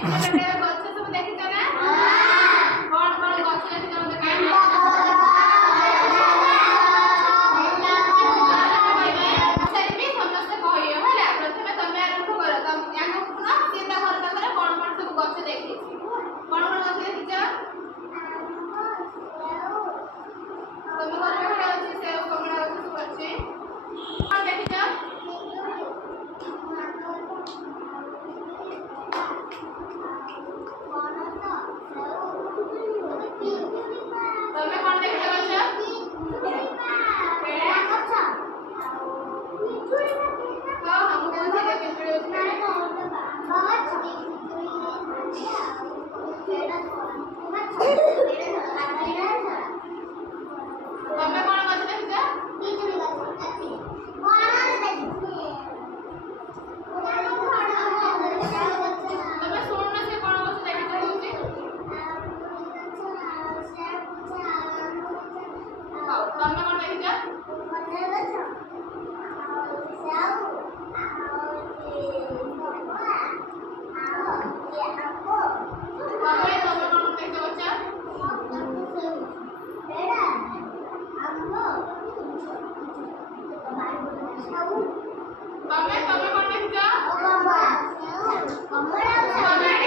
बेटा गछ सब देखिछ ना कोन कोन गछ देखिछ हम देखाई समस्त कहियो होला प्रथमे तमे आरंभ कर तम यानो सुनो सीता घर पाखरे कोन कोन सब गछ देखिछ कोन कोन गछ देखिछ तमे घर पाखरे अछि से कमला गछ सब अछि कोन देखिछ तमे कोन देखिछ गछ पेड़ा गछ हां हम कोन से पिंपड़ी होछ ना बहुत छोटी पेड़ा तमे कोन गछ देखिछ पिंपड़ी गछ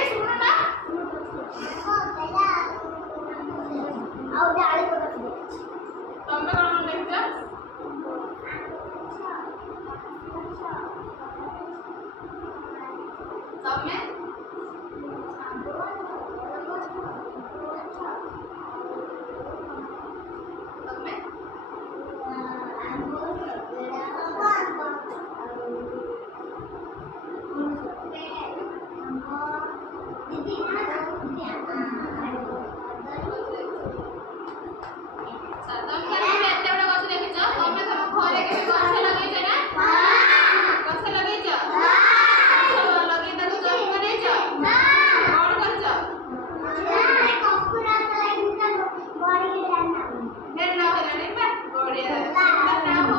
अछि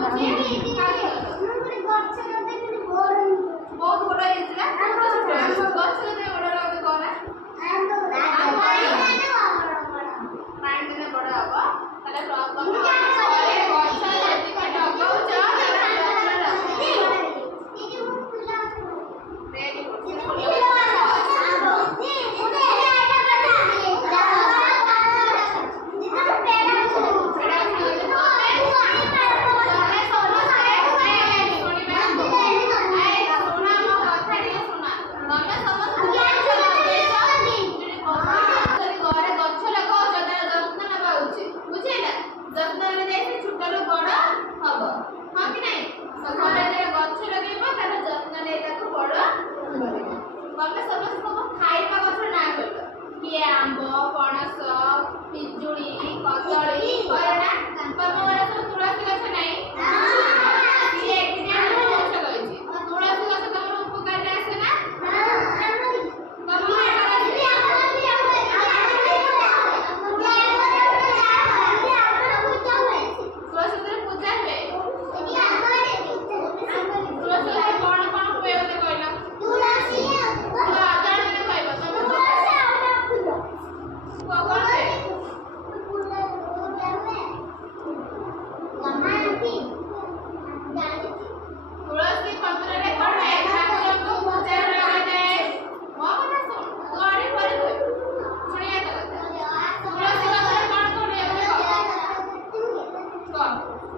कोन देखिछ तमे सुन ना से कोन गछ देखिछ होछि हां तमे कोन देखिछ